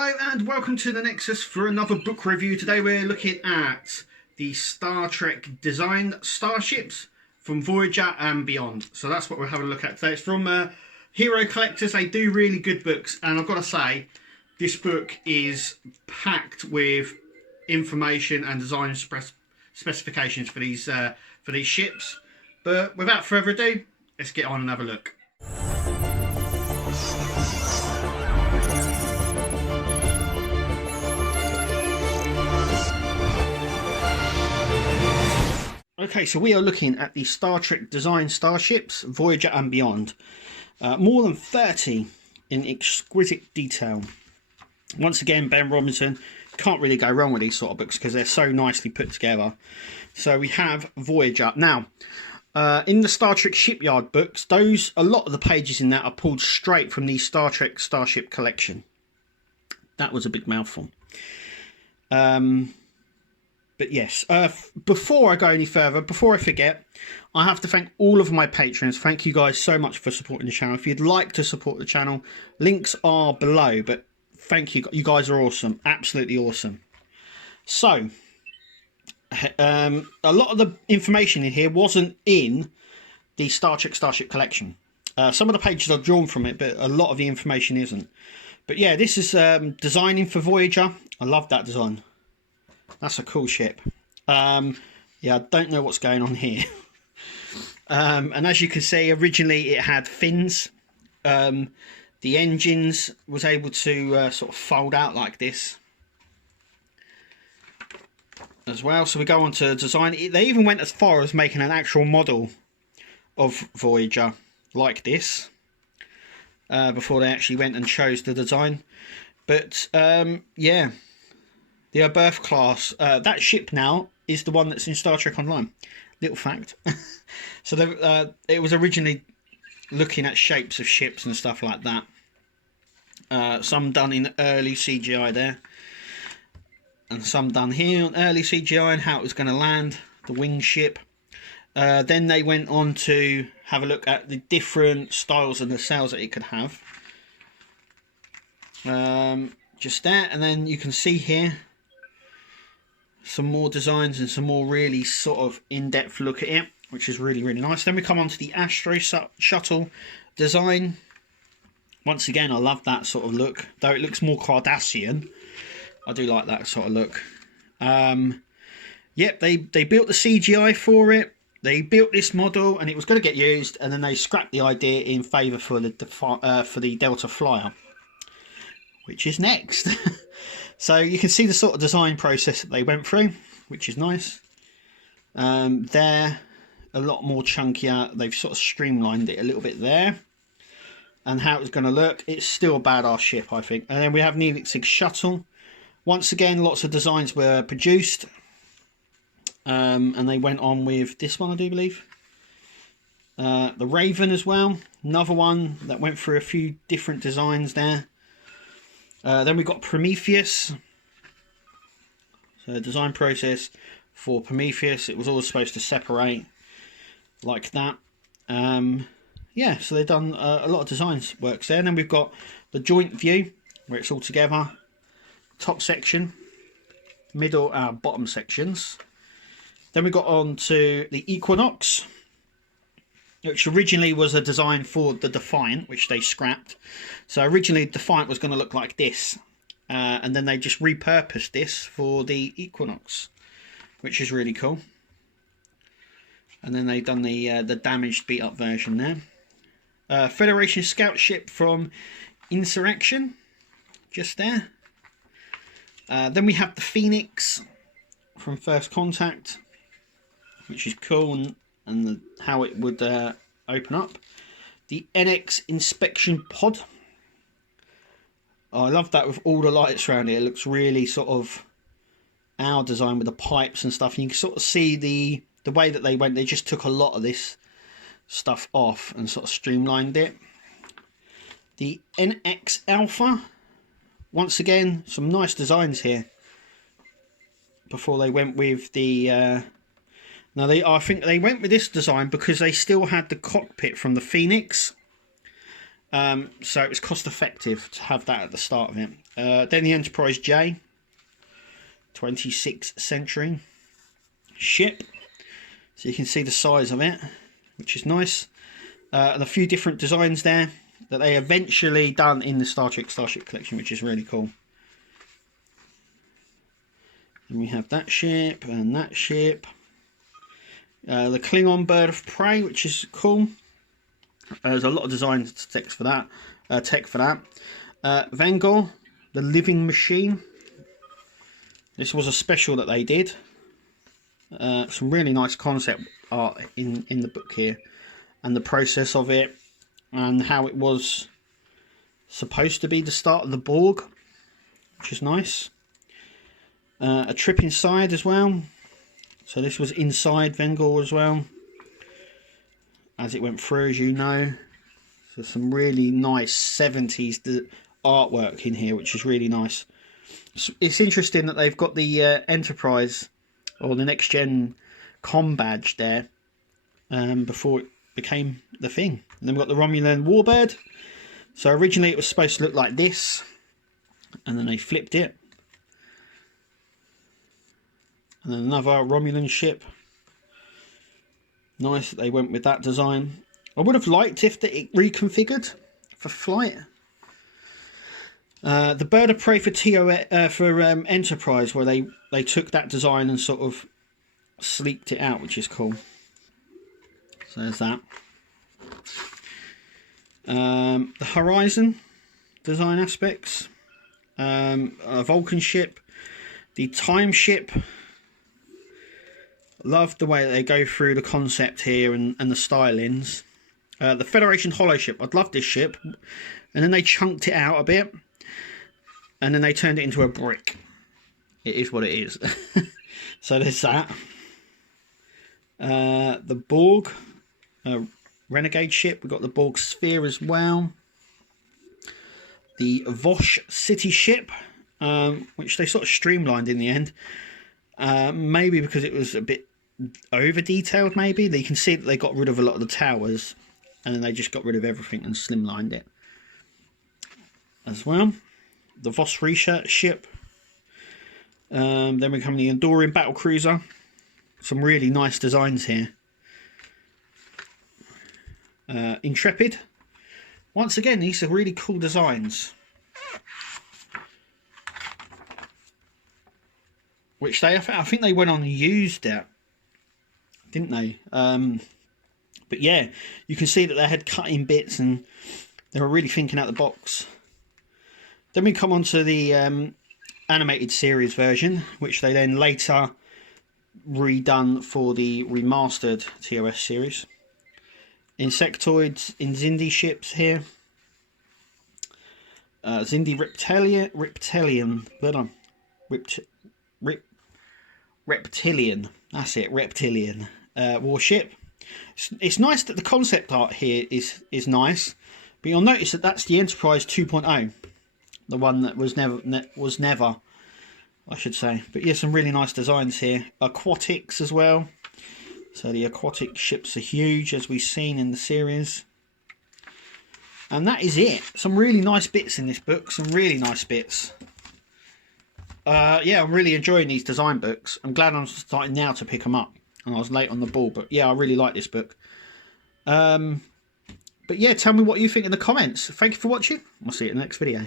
Hello and welcome to the Nexus for another book review. Today we're looking at the Star Trek designed starships from Voyager and beyond. So that's what we're having a look at today. It's from Hero Collectors. They do really good books, and I've got to say this book is packed with information and design specifications for these ships. But without further ado, let's get on and have a look. Okay, so we are looking at the Star Trek design starships, Voyager and beyond. More than 30 in exquisite detail. Once again, Ben Robinson, can't really go wrong with these sort of books because they're so nicely put together. So we have Voyager. Now, in the Star Trek Shipyard books, a lot of the pages in that are pulled straight from the Star Trek Starship Collection. That was a big mouthful. But yes, before I go any further, before I forget, I have to thank all of my patrons. Thank you guys so much for supporting the channel. If you'd like to support the channel, links are below. But thank you. You guys are awesome. Absolutely awesome. So, a lot of the information in here wasn't in the Star Trek Starship Collection. Some of the pages are drawn from it, but a lot of the information isn't. But yeah, this is designing for Voyager. I love that design. That's a cool ship. Yeah, I don't know what's going on here. And as you can see, originally it had fins. The engines was able to sort of fold out like this as well. So we go on to design. They even went as far as making an actual model of Voyager like this before they actually went and chose the design. But yeah. The Birth class, that ship now is the one that's in Star Trek Online. Little fact. So it was originally looking at shapes of ships and stuff like that. Some done in early CGI there. And some done here on early CGI and how it was going to land, the wing ship. Then they went on to have a look at the different styles and the sails that it could have. Just there. And then you can see here some more designs and some more really sort of in-depth look at it, which is really, really nice. Then we come on to the Astro Shuttle design. Once again, I love that sort of look, though it looks more Cardassian. I do like that sort of look. Yep, they built the CGI for it. They built this model, and it was going to get used, and then they scrapped the idea in favour for the Delta Flyer, which is next. So you can see the sort of design process that they went through, which is nice. They're a lot more chunkier. They've sort of streamlined it a little bit there. And how it's going to look, it's still a badass ship, I think. And then we have Neelix's shuttle. Once again, lots of designs were produced. And they went on with this one, I do believe. The Raven as well. Another one that went through a few different designs there. Then we've got Prometheus. So the design process for Prometheus, it was always supposed to separate like that. Yeah, so they've done a lot of designs works there. And then we've got the joint view where it's all together. Top section, middle, bottom sections. Then we got on to the EQUINOX, which originally was a design for the Defiant, which they scrapped. So originally Defiant was going to look like this, and then they just repurposed this for the EQUINOX, which is really cool. And then they've done the damaged, beat up version there. Federation scout ship from Insurrection, just there. Then we have the Phoenix from First Contact, which is cool, and how it would open up. The NX inspection pod. Oh, I love that with all the lights around it. It looks really sort of our design with the pipes and stuff. And you can sort of see the way that they went. They just took a lot of this stuff off and sort of streamlined it. The NX Alpha. Once again, some nice designs here. Before they went with the now I think they went with this design because they still had the cockpit from the Phoenix, so it was cost effective to have that at the start of it. Then the Enterprise J, 26th century ship. So you can see the size of it, which is nice. And a few different designs there that they eventually done in the Star Trek Starship Collection, which is really cool. And we have that ship and that ship. The Klingon Bird of Prey, which is cool. There's a lot of design text for that. Tech for that. Vangor, the Living Machine. This was a special that they did. Some really nice concept art in the book here, and the process of it, and how it was supposed to be the start of the Borg, which is nice. A trip inside as well. So this was inside Vangor as well, as it went through, as you know. So some really nice 70s artwork in here, which is really nice. It's interesting that they've got the Enterprise, or the Next Gen com badge there, before it became the thing. And then we've got the Romulan Warbird. So originally it was supposed to look like this, and then they flipped it. And then another Romulan ship. Nice that they went with that design. I would have liked if it reconfigured for flight. The Bird of Prey for Enterprise, where they took that design and sort of sleeked it out, which is cool. So there's that. The Horizon design aspects. A Vulcan ship. The Time ship. Love the way that they go through the concept here and the stylings. The Federation Hollow ship. I'd love this ship. And then they chunked it out a bit. And then they turned it into a brick. It is what it is. So there's that. The Borg. Renegade ship. We've got the Borg Sphere as well. The Vosh City ship. Which they sort of streamlined in the end. Maybe because it was a bit over detailed, maybe. You can see that they got rid of a lot of the towers, and then they just got rid of everything and slimlined it as well. The Voss Research ship. Then we come to the Andorian battlecruiser. Some really nice designs here. Intrepid. Once again, these are really cool designs, which I think they went on and used it, didn't they? But yeah, you can see that they had cutting bits and they were really thinking out the box. Then we come on to the animated series version, which they then later redone for the remastered TOS series. Insectoids in Xindi ships here. Xindi Reptilian, that's it, Reptilian warship. It's nice that the concept art here is nice, but you'll notice that that's the Enterprise 2.0, the one that was never, I should say. But yeah, some really nice designs here. Aquatics as well. So the aquatic ships are huge, as we've seen in the series. And that is it. Some really nice bits in this book. Some really nice bits. Yeah, I'm really enjoying these design books. I'm glad I'm starting now to pick them up. And I was late on the ball. But yeah, I really like this book. But yeah, tell me what you think in the comments. Thank you for watching. I'll see you in the next video.